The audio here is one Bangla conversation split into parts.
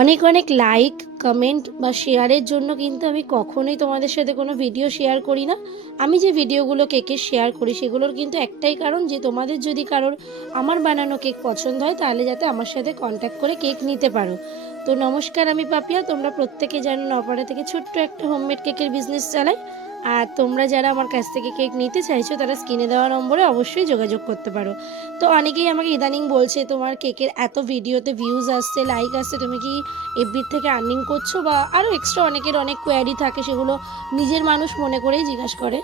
অনেক অনেক লাইক কমেন্ট বা শেয়ারের জন্য কিন্তু আমি কখনোই তোমাদের সাথে কোনো ভিডিও শেয়ার করি না। আমি যে ভিডিওগুলো কেকের শেয়ার করি সেগুলোর কিন্তু একটাই কারণ, যে তোমাদের যদি কারোর আমার বানানো কেক পছন্দ হয় তাহলে যাতে আমার সাথে কন্ট্যাক্ট করে কেক নিতে পারো। তো নমস্কার, আমি পাপিয়া। তোমরা প্রত্যেকে জানো নপাড়া থেকে ছোট্ট একটা হোমমেড কেকের বিজনেস চালাই। আর তোমরা যারা আমার কাছ থেকে কেক নিতে চাইছো তারা স্ক্রিনে দেওয়া নম্বরে অবশ্যই যোগাযোগ করতে পারো। তো অনেকেই আমাকে ইদানিং বলছে তোমার কেকের এত ভিডিওতে ভিউজ আসছে, লাইক আসছে, তুমি কি এফবির থেকে আর্নিং করছো, বা আরও এক্সট্রা অনেকের অনেক কোয়ারি থাকে, সেগুলো নিজের মানুষ মনে করেই জিজ্ঞাসা করে।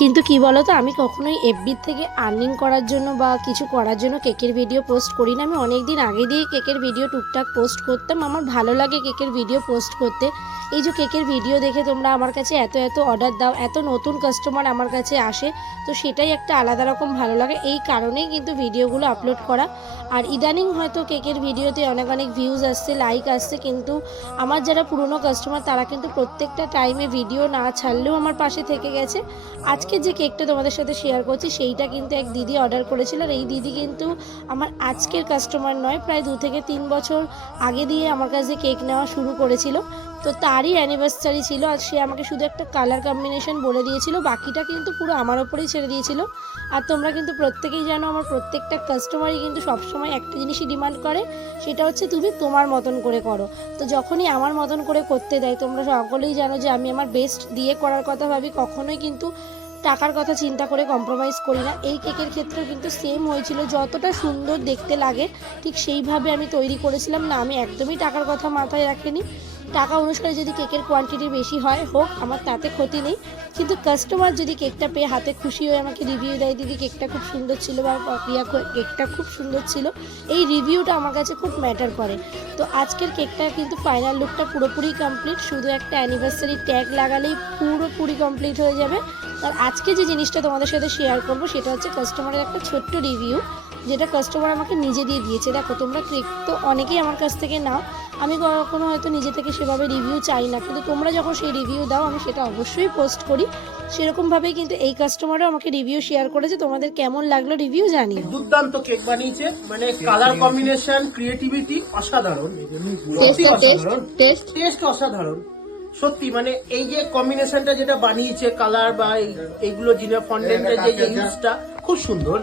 কিন্তু কি বলো তো, আমি কখনোই এফবির থেকে আর্নিং করার জন্য বা কিছু করার জন্য কেকের ভিডিও পোস্ট করি না। আমি অনেক দিন আগে দিয়ে কেকের ভিডিও টুকটাক পোস্ট করতাম। আমার ভালো লাগে কেকের ভিডিও পোস্ট করতে। এই যে কেকের ভিডিও দেখে তোমরা আমার কাছে এত এত অর্ডার দাও, এত নতুন কাস্টমার আমার কাছে আসে, তো সেটাই একটা আলাদা রকম ভালো লাগে। এই কারণেই কিন্তু ভিডিওগুলো আপলোড করা। আর ইদানিং হয়তো কেকের ভিডিওতে অনেক অনেক ভিউজ আসছে, লাইক আসছে, কিন্তু আমার যারা পুরনো কাস্টমার তারা কিন্তু প্রত্যেকটা টাইমে ভিডিও না ছাড়লেও আমার পাশে থেকে গেছে। আজকে যে কেকটা তোমাদের সাথে শেয়ার করছি সেইটা কিন্তু এক দিদি অর্ডার করেছিল। আর এই দিদি কিন্তু আমার আজকের কাস্টমার নয়, প্রায় 2 থেকে 3 বছর আগে দিয়ে আমার কাছে কেক নেওয়া শুরু করেছিল। তো তারই অ্যানিভার্সারি ছিল, আর সে আমাকে শুধু একটা কালার কম্বিনেশন বলে দিয়েছিল, বাকিটা কিন্তু পুরো আমার ওপরেই ছেড়ে দিয়েছিল। আর তোমরা কিন্তু প্রত্যেকেই জানো আমার প্রত্যেকটা কাস্টমারই কিন্তু সবসময় একটা জিনিসই ডিমান্ড করে, সেটা হচ্ছে তুমি তোমার মতন করে করো। তো যখনই আমার মতন করে করতে দেয়, তোমরা সকলেই জানো যে আমি আমার বেস্ট দিয়ে করার কথা ভাবি, কখনোই কিন্তু টাকার কথা চিন্তা করে কম্প্রোমাইজ করি না। এই কেকের ক্ষেত্রেও কিন্তু সেম হয়েছিল, যতটা সুন্দর দেখতে লাগে ঠিক সেইভাবে আমি তৈরি করেছিলাম। না, আমি একদমই টাকার কথা মাথায় রাখিনি। টাকা অনুসারে যদি কেকের কোয়ান্টিটি বেশি হয় হোক, আমার তাতে ক্ষতি নেই, কিন্তু কাস্টমার যদি কেকটা পেয়ে হাতে খুশি হয়ে আমাকে রিভিউ দেয়, দিদি কেকটা খুব সুন্দর ছিল বা প্রিয়া কেকটা খুব সুন্দর ছিল, এই রিভিউটা আমার কাছে খুব ম্যাটার করে। তো আজকের কেকটা কিন্তু ফাইনাল লুকটা পুরোপুরি কমপ্লিট, শুধু একটা অ্যানিভার্সারি ট্যাগ লাগালেই পুরোপুরি কমপ্লিট হয়ে যাবে। আর আজকে যে জিনিসটা তোমাদের সাথে শেয়ার করবো সেটা হচ্ছে কাস্টমারের একটা ছোট্ট রিভিউ, যেটা কাস্টমার আমাকে নিজে দিয়ে দিয়েছে। দেখো, তোমরা কেক তো অনেকেই আমার কাছ থেকে নাও, আমি কখনো হয়তো নিজে থেকে সেভাবে রিভিউ চাই না, কিন্তু তোমরা যখন সেই রিভিউ দাও আমি সেটা অবশ্যই পোস্ট করি। সেরকমভাবেই কিন্তু এই কাস্টমারও আমাকে রিভিউ শেয়ার করেছে। তোমাদের কেমন লাগলো রিভিউ জানিও। দুর্দান্ত কেক বানিয়েছে, মানে কালার কম্বিনেশন, ক্রিয়েটিভিটি অসাধারণ, সত্যি অসাধারণ, টেস্ট অসাধারণ, সত্যি। মানে এই যে কম্বিনেশনটা যেটা বানিয়েছে, কালার বা এইগুলো জিনিস ফন্ডেন্টের যে ইউজটা খুব সুন্দর।